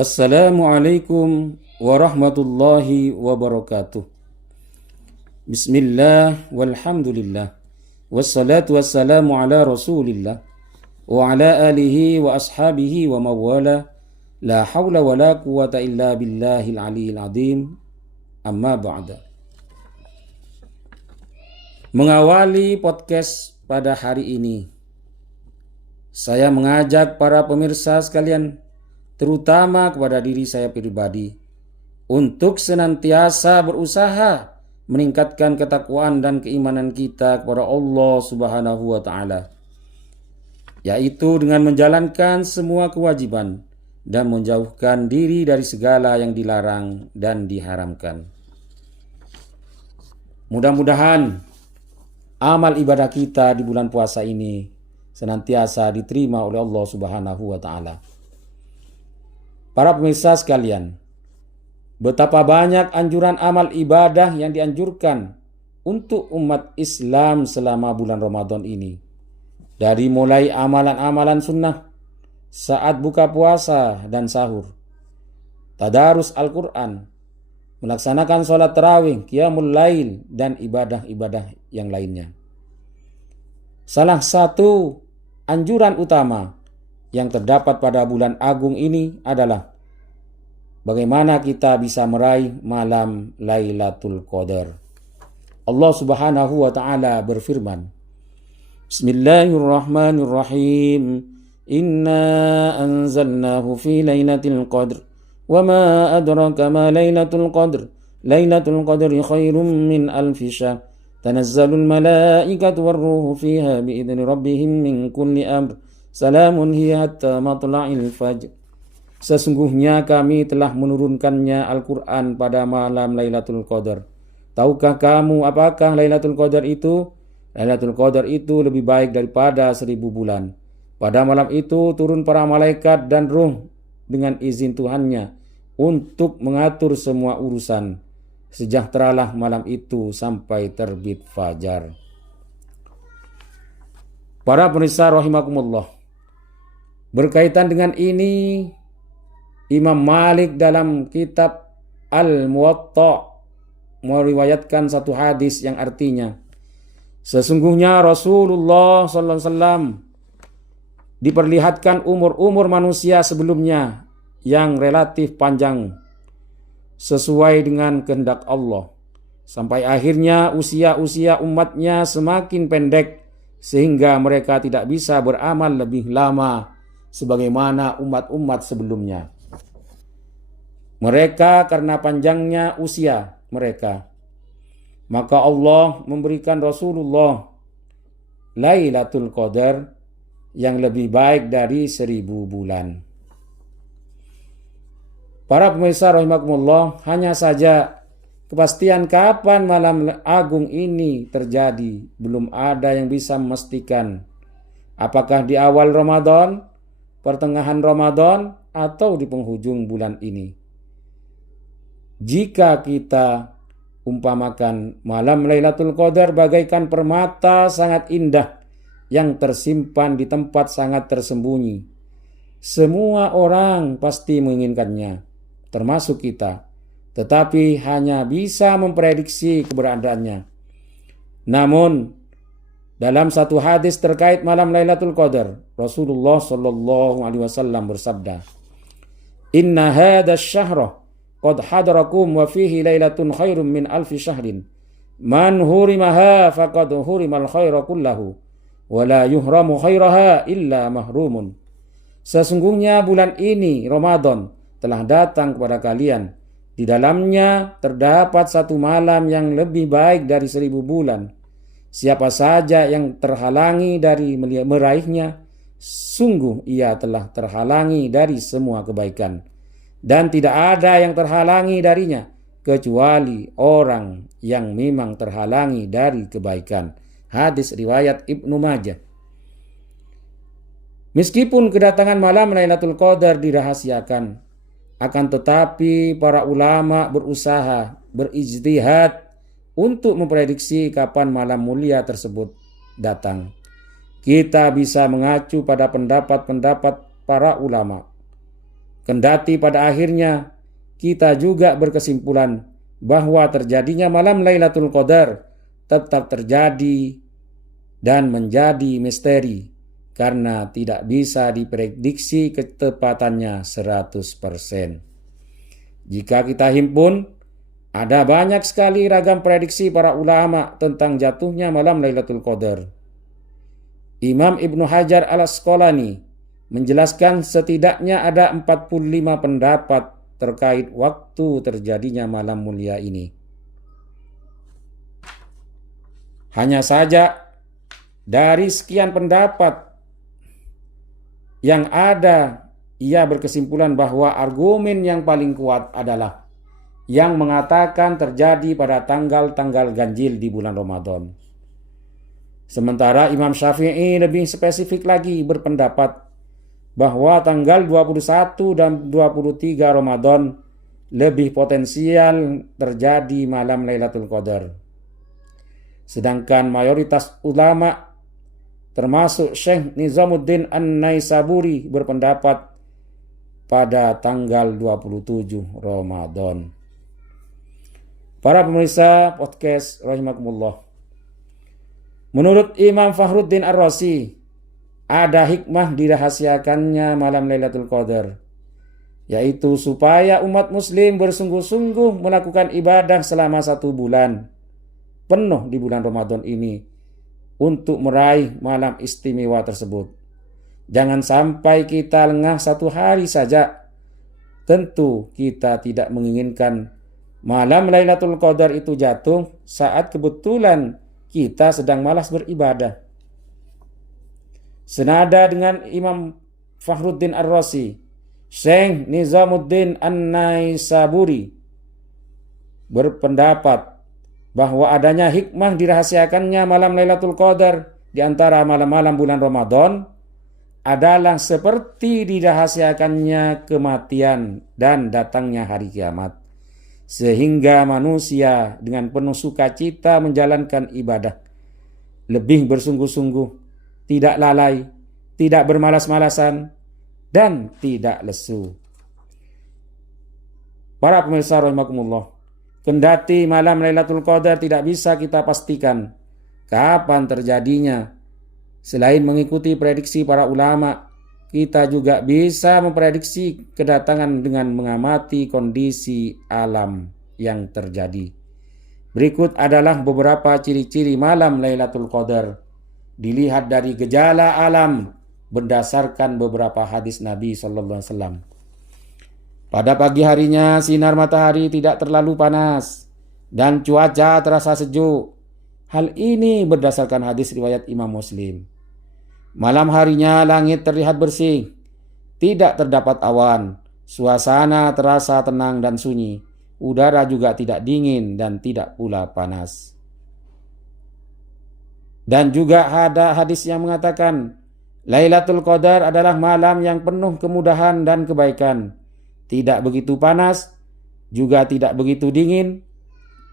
Assalamualaikum warahmatullahi wabarakatuh. Bismillah walhamdulillah. Wassalatu wassalamu ala rasulillah. Wa ala alihi wa ashabihi wa mawala. La hawla wa la quwata illa billahil aliyil azim. Amma ba'da. Mengawali podcast pada hari ini, saya mengajak para pemirsa sekalian, terutama kepada diri saya pribadi, untuk senantiasa berusaha meningkatkan ketakwaan dan keimanan kita kepada Allah Subhanahu wa Ta'ala, yaitu dengan menjalankan semua kewajiban dan menjauhkan diri dari segala yang dilarang dan diharamkan. Mudah-mudahan amal ibadah kita di bulan puasa ini senantiasa diterima oleh Allah Subhanahu wa Ta'ala. Para pemirsa sekalian, betapa banyak anjuran amal ibadah yang dianjurkan untuk umat Islam selama bulan Ramadan ini. Dari mulai amalan-amalan sunnah saat buka puasa dan sahur, tadarus Al-Quran, melaksanakan sholat tarawih, qiyamul lail, dan ibadah-ibadah yang lainnya. Salah satu anjuran utama yang terdapat pada bulan agung ini adalah bagaimana kita bisa meraih malam Lailatul Qadar. Allah Subhanahu wa Ta'ala berfirman, Bismillahirrahmanirrahim. Inna anzalnahu fi Lailatul Qadr. Wa ma adraka ma Lailatul Qadr. Lailatul Qadri khairum min alfi syahr. Tanazzalul malaikatu warruhu fiha biidzni rabbihim min kulli amr. Salamun hiya hatta matla'il fajr. Sesungguhnya kami telah menurunkannya Al-Quran pada malam Lailatul Qadar. Tahukah kamu apakah Lailatul Qadar itu? Lailatul Qadar itu lebih baik daripada 1000 bulan. Pada malam itu turun para malaikat dan ruh dengan izin Tuhannya untuk mengatur semua urusan. Sejahteralah malam itu sampai terbit fajar. Para pemirsa rahimakumullah, berkaitan dengan ini, Imam Malik dalam kitab Al-Muwatta meriwayatkan satu hadis yang artinya, sesungguhnya Rasulullah SAW diperlihatkan umur-umur manusia sebelumnya yang relatif panjang sesuai dengan kehendak Allah, sampai akhirnya usia-usia umatnya semakin pendek sehingga mereka tidak bisa beramal lebih lama sebagaimana umat-umat sebelumnya. Mereka karena panjangnya usia mereka, maka Allah memberikan Rasulullah Lailatul Qadar yang lebih baik dari 1000 bulan. Para pemirsa rahimakumullah, hanya saja kepastian kapan malam agung ini terjadi belum ada yang bisa memastikan. Apakah di awal Ramadan, pertengahan Ramadan, atau di penghujung bulan ini. Jika kita umpamakan malam Lailatul Qadar bagaikan permata sangat indah yang tersimpan di tempat sangat tersembunyi, semua orang pasti menginginkannya, termasuk kita, tetapi hanya bisa memprediksi keberadaannya. Namun, dalam satu hadis terkait malam Lailatul Qadar, Rasulullah sallallahu alaihi wasallam bersabda, "Inna hadha syahra qad hadarakum wa fihi lailatun khairum min alfi syahrin. Man hurimaha faqad hurimal khaira kullahu wa la yuhramu khairaha illa mahrumun." Sesungguhnya bulan ini Ramadan telah datang kepada kalian. Di dalamnya terdapat satu malam yang lebih baik dari 1000 bulan. Siapa saja yang terhalangi dari meraihnya, sungguh ia telah terhalangi dari semua kebaikan. Dan tidak ada yang terhalangi darinya, kecuali orang yang memang terhalangi dari kebaikan. Hadis riwayat Ibnu Majah. Meskipun kedatangan malam Lailatul Qadar dirahasiakan, akan tetapi para ulama berusaha berijtihad untuk memprediksi kapan malam mulia tersebut datang. Kita bisa mengacu pada pendapat-pendapat para ulama. Kendati pada akhirnya kita juga berkesimpulan bahwa terjadinya malam Lailatul Qadar tetap terjadi dan menjadi misteri karena tidak bisa diprediksi ketepatannya 100%. Jika kita himpun, ada banyak sekali ragam prediksi para ulama tentang jatuhnya malam Lailatul Qadar. Imam Ibnu Hajar al-Asqalani menjelaskan setidaknya ada 45 pendapat terkait waktu terjadinya malam mulia ini. Hanya saja dari sekian pendapat yang ada, ia berkesimpulan bahwa argumen yang paling kuat adalah yang mengatakan terjadi pada tanggal-tanggal ganjil di bulan Ramadan. Sementara Imam Syafi'i lebih spesifik lagi berpendapat bahwa tanggal 21 dan 23 Ramadan lebih potensial terjadi malam Lailatul Qadar. Sedangkan mayoritas ulama termasuk Syekh Nizamuddin An-Naisaburi berpendapat pada tanggal 27 Ramadan. Para pemirsa podcast rahimakumullah. Menurut Imam Fakhruddin Ar-Razi, ada hikmah dirahasiakannya malam Lailatul Qadar, yaitu supaya umat muslim bersungguh-sungguh melakukan ibadah selama 1 bulan penuh di bulan Ramadan ini untuk meraih malam istimewa tersebut. Jangan sampai kita lengah 1 hari saja. Tentu kita tidak menginginkan malam Lailatul Qadar itu jatuh saat kebetulan kita sedang malas beribadah. Senada dengan Imam Fakhruddin Ar-Razi, Syekh Nizamuddin An-Naisaburi berpendapat bahwa adanya hikmah dirahasiakannya malam Lailatul Qadar di antara malam-malam bulan Ramadan adalah seperti dirahasiakannya kematian dan datangnya hari kiamat, sehingga manusia dengan penuh sukacita menjalankan ibadah, lebih bersungguh-sungguh, tidak lalai, tidak bermalas-malasan, dan tidak lesu. Para pemirsa rahimakumullah, kendati malam Lailatul Qadar tidak bisa kita pastikan kapan terjadinya, selain mengikuti prediksi para ulama, kita juga bisa memprediksi kedatangan dengan mengamati kondisi alam yang terjadi. Berikut adalah beberapa ciri-ciri malam Lailatul Qadar dilihat dari gejala alam berdasarkan beberapa hadis Nabi sallallahu alaihi wasallam. Pada pagi harinya sinar matahari tidak terlalu panas dan cuaca terasa sejuk. Hal ini berdasarkan hadis riwayat Imam Muslim. Malam harinya langit terlihat bersih, tidak terdapat awan, suasana terasa tenang dan sunyi. Udara juga tidak dingin dan tidak pula panas. Dan juga ada hadis yang mengatakan Lailatul Qadar adalah malam yang penuh kemudahan dan kebaikan. Tidak begitu panas, juga tidak begitu dingin.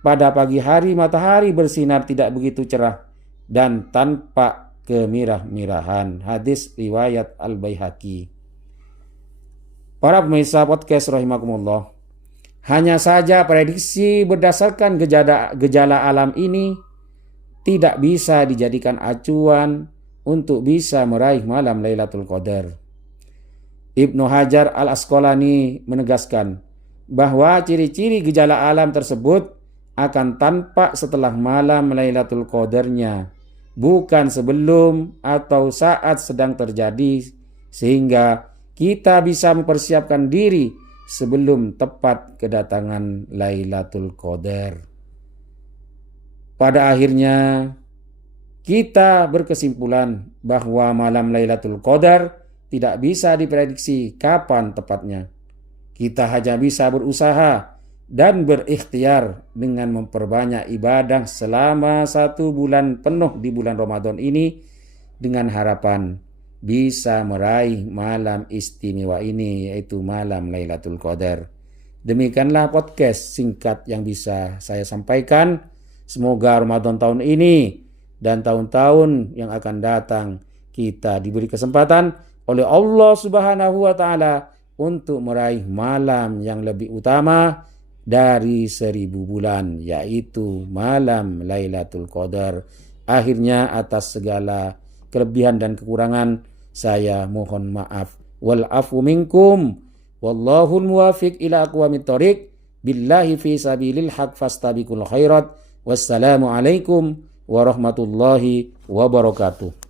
Pada pagi hari matahari bersinar tidak begitu cerah dan tanpa kemirah-mirahan. Hadis riwayat Al-Baihaqi. Para pemirsa podcast rahimakumullah, hanya saja prediksi berdasarkan gejala alam ini tidak bisa dijadikan acuan untuk bisa meraih malam Lailatul Qadar. Ibnu Hajar al-Asqalani menegaskan bahwa ciri-ciri gejala alam tersebut akan tampak setelah malam Lailatul Qadarnya, bukan sebelum atau saat sedang terjadi, sehingga kita bisa mempersiapkan diri sebelum tepat kedatangan Lailatul Qadar. Pada akhirnya, kita berkesimpulan bahwa malam Lailatul Qadar tidak bisa diprediksi kapan tepatnya. Kita hanya bisa berusaha dan berikhtiar dengan memperbanyak ibadah selama 1 bulan penuh di bulan Ramadan ini dengan harapan bisa meraih malam istimewa ini, yaitu malam Lailatul Qadar. Demikianlah podcast singkat yang bisa saya sampaikan. Semoga Ramadan tahun ini dan tahun-tahun yang akan datang kita diberi kesempatan oleh Allah Subhanahu wa taala untuk meraih malam yang lebih utama dari 1000 bulan, yaitu malam Lailatul Qadar. Akhirnya atas segala kelebihan dan kekurangan saya mohon maaf. Wal afu minkum wallahul muwafiq ila aqwamit thoriq. Billahi fi sabilil haq fastabiqul khairat. Wassalamu alaikum warahmatullahi wabarakatuh.